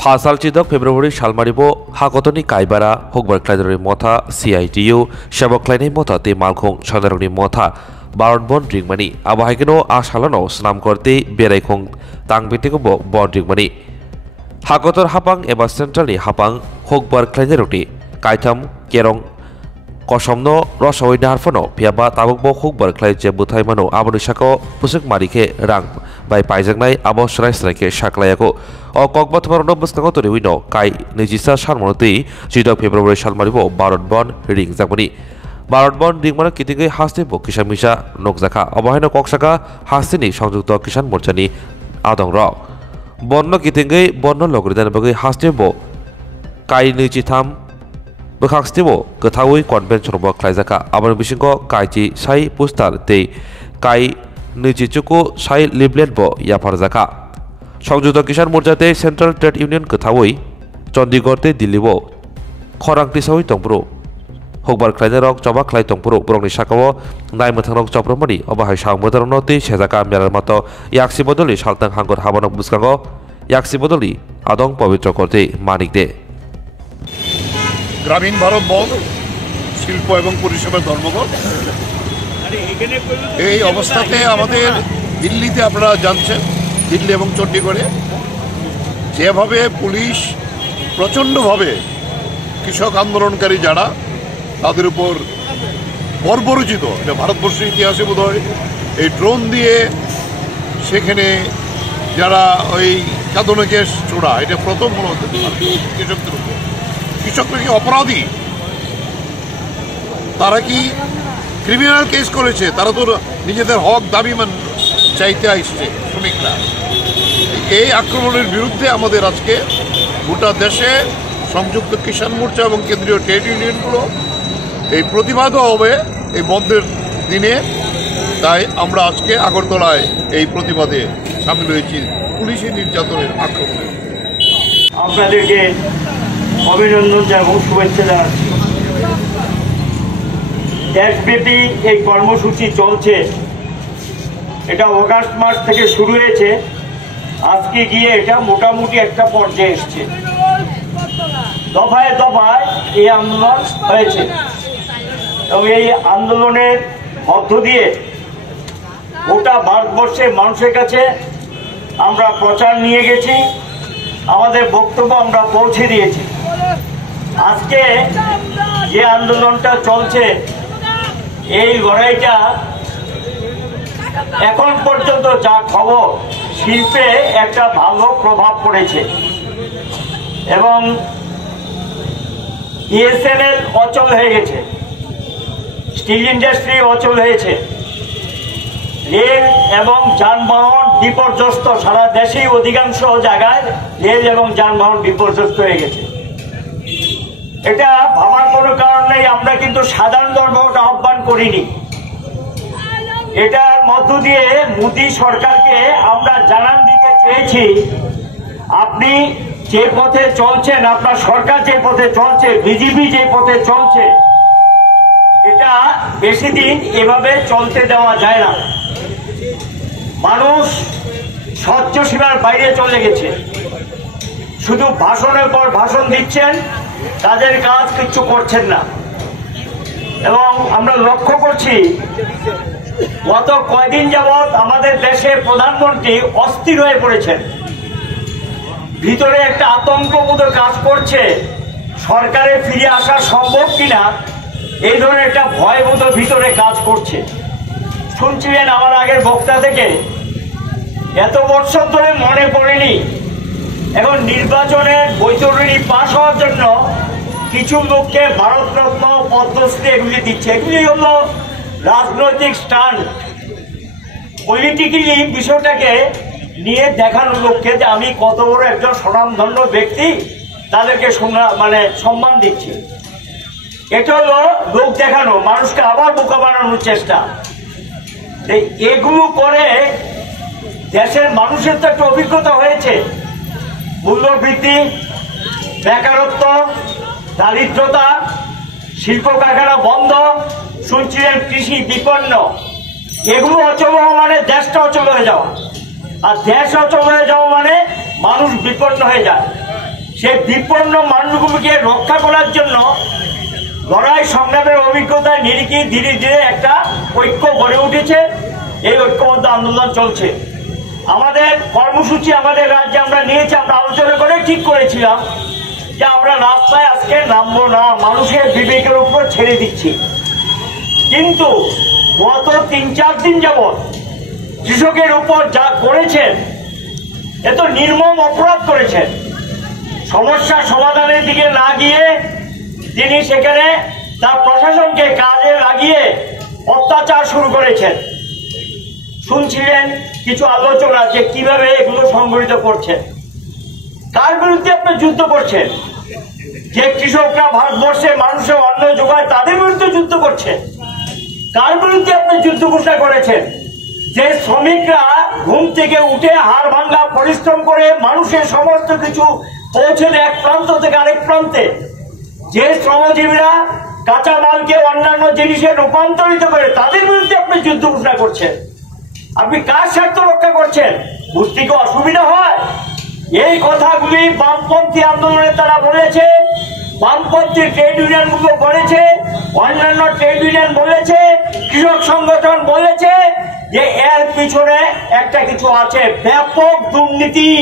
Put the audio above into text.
Phasal Chidok February Shalmaribo Hakotoni Kaibara Hogbar Cladri Mota CITU Shaboklani Mota Te Malkong Shadaroni Mota Baron Ringmani Abahagino Ashalano Snam Korte Berekong Tangbitiko Bondringmani Hakotor Hapang Eba Centrally Hapang Hogbar Cladroti Kaitam Kerong Kosomno Rosawai Darfono Piaba Tabokbo Hogbar Cladje Butaimano Abonishako Pusuk Marike Rang by Paisangnai Abos Raisrake Shaklayako O Kokbatmarno Buskangotori Wino Kai Nijisa Sharmonoti Chidok February Shalmaribo Baron Bon Ring Zakmani Baron Bon Ringmana Kitige Haste Bo Kishamisha Nokzaka Obahino Koksaka Hastini Shangjuto Kishan Morchani Adong Ro Bonno Kitige Bonno Logridan Bagi Haste Bo Kai Nijitam Bukakstibo Gatawi Convention Bo Klaizaka Aban Bishingo Kaiji Sai Pustar Te Kai Nijichuko Sai Liblet Bo Yaparzaka সংযুক্ত কিষাণ মোর্চাতে central trade union কথাওই চণ্ডীগড়তে দিল্লিবো খরাংটিসাওই তংপ্রো হকবার ক্লাইনারক চবা ক্লাই তংপ্রো বরংনি সাকাও নাইমথানক চপ্রমনি অবাহাই সাংমদারনতি সেজাকা মেলার মতো ইয়াকসি বদলি সালতাং হাঙ্গর হাবানক বুসকাগো ইয়াকসি বদলি আদং পবিত্র করতে মানিক দে গ্রামীণ ভারত বন্ধ শিল্প এবং পরিষেবা ধর্মঘট এই অবস্থাতে আমাদের দিল্লিতে আপনারা জানছেন দিল্লি এবং চণ্ডীগড়ে যেভাবে পুলিশ প্রচণ্ডভাবে কৃষক আন্দোলনকারী যারা তাদের উপর বর্বরচিত এটা ভারতবর্ষের ইতিহাসে বোধহয় এই ড্রোন দিয়ে সেখানে যারা ওই কাঁদনে গ্যাস ছোড়া এটা প্রথম মনে হতে কৃষকদের উপর কৃষকরা কি অপরাধী তারা কি ক্রিমিনাল কেস করেছে তারা তো নিজেদের হক দাবি চাইতে আসছে শ্রমিকরা এই আক্রমণের বিরুদ্ধে আমাদের আজকে গোটা দেশে সংযুক্ত কিষাণ মোর্চা এবং কেন্দ্রীয় ট্রেড ইউনিয়নগুলো এই প্রতিবাদও হবে এই বন্ধের দিনে তাই আমরা আজকে আগরতলায় এই প্রতিবাদে সামিল হয়েছি পুলিশি নির্যাতনের আক্রমণে আপনাদেরকে অভিনন্দন এবং শুভেচ্ছা জানাচ্ছি দেশব্যাপী এই কর্মসূচি চলছে এটা অগাস্ট মাস থেকে শুরু হয়েছে আজকে গিয়ে এটা মোটামুটি একটা পর্যায়ে এসছে দফায় দফায় এই আন্দোলন হয়েছে এবং এই আন্দোলনের মধ্য দিয়ে গোটা ভারতবর্ষের মানুষের কাছে আমরা প্রচার নিয়ে গেছি আমাদের বক্তব্য আমরা পৌঁছে দিয়েছি আজকে যে আন্দোলনটা চলছে এই লড়াইটা এখন পর্যন্ত যা খবর শিল্পে একটা ভালো প্রভাব পড়েছে এবং বিএসএনএল অচল হয়ে গেছে স্টিল ইন্ডাস্ট্রি অচল হয়েছে রেল এবং যানবাহন বিপর্যস্ত সারা দেশেই অধিকাংশ জায়গায় রেল এবং যানবাহন বিপর্যস্ত হয়ে গেছে এটা ভাবার কোনো কারণ নেই আমরা কিন্তু সাধারণ ধর্মঘট আহ্বান করিনি এটার মধ্য দিয়ে মোদী সরকারকে আমরা জানান দিতে চেয়েছি আপনি যে পথে চলছেন আপনার সরকার যে পথে চলছে বিজেপি যে পথে চলছে এটা বেশি দিন এভাবে চলতে দেওয়া যায় না মানুষ স্বচ্ছ সীমার বাইরে চলে গেছে শুধু ভাষণের পর ভাষণ দিচ্ছেন তাদের কাজ কিছু করছেন না এবং আমরা লক্ষ্য করছি গত কয়দিন যাবৎ আমাদের দেশের প্রধানমন্ত্রী অস্থির হয়ে পড়েছেন ভিতরে একটা আতঙ্কবোধ কাজ করছে সরকারে ফিরে আসা সম্ভব কিনা এই ধরনের একটা ভয়বোধ ভিতরে কাজ করছে শুনছিলেন আমার আগের বক্তা থেকে এত বছর ধরে মনে পড়েনি এখন নির্বাচনের বৈতরণী পাশ হওয়ার জন্য কিছু লোককে ভারতরত্ন পদ্মশ্রী এগুলি দিচ্ছে এগুলি হলো রাজনৈতিক স্টান্ট পলিটিক্যালি বিষয়টাকে নিয়ে দেখানোর লোককে যে আমি কত বড় একজন স্বনামধন্য ব্যক্তি তাদেরকে সম্মান দিচ্ছি এটা হলো লোক দেখানো মানুষকে আবার বোকা বানানোর চেষ্টা এগুলো করে দেশের মানুষের তো একটা অভিজ্ঞতা হয়েছে মূল্যবৃদ্ধি বেকারত্ব দারিদ্রতা শিল্প কারখানা বন্ধ শুনছিলেন কৃষি বিপন্ন এগুলো অচল হওয়া মানে দেশটা অচল হয়ে যাওয়া আর দেশ অচল হয়ে যাওয়া মানে মানুষ বিপন্ন হয়ে যায় সেই বিপন্ন মানুষগুলিকে রক্ষা করার জন্য লড়াই সংগ্রামের অভিজ্ঞতায় নিরিখে ধীরে ধীরে একটা ঐক্য গড়ে উঠেছে। এই ঐক্যবদ্ধ আন্দোলন চলছে। আমাদের কর্মসূচি আমাদের রাজ্যে আমরা নিয়েছি, আমরা আলোচনা করে ঠিক করেছিলাম যে আমরা রাস্তায় আজকে নামবো না, মানুষের বিবেকের উপর ছেড়ে দিচ্ছি। কিন্তু গত 3-4 দিন যাবৎ কৃষকের উপর যা করেছেন, এত নির্মম অপরাধ করেছেন। সমস্যা সমাধানের দিকে না গিয়ে তিনি সেখানে তার প্রশাসনকে কাজে লাগিয়ে অত্যাচার শুরু করেছেন। শুনছিলেন কিছু আলোচনা যে কিভাবে এগুলো সংগঠিত করছেন। কার বিরুদ্ধে আপনি যুদ্ধ করছেন? যে কৃষকরা ভারতবর্ষে মানুষের অন্ন যোগায় তাদের বিরুদ্ধে যুদ্ধ করছেন। কার বিরুদ্ধে আপনি যুদ্ধ ঘোষণা করেছেন? যে শ্রমিকরা ঘুম থেকে উঠে হাড় ভাঙ্গা পরিশ্রম করে মানুষের সমস্ত কিছু পৌঁছে দেয় এক প্রান্ত থেকে আরেক প্রান্তে, যে শ্রমজীবীরা কাঁচামালকে অন্যান্য জিনিসে রূপান্তরিত করে তাদের বিরুদ্ধে আপনি যুদ্ধ ঘোষণা করছেন। আপনি কার স্বার্থ রক্ষা করছেন? বুঝতে কি অসুবিধা হয়? এই কথাগুলি বামপন্থী আন্দোলনে তারা বলেছে, বামপন্থী ট্রেড ইউনিয়ন গুলো বলেছে, অন্যান্য ট্রেড ইউনিয়ন বলেছে, কৃষক সংগঠন বলেছে যে এর পিছনে একটা কিছু আছে, ব্যাপক দুর্নীতি।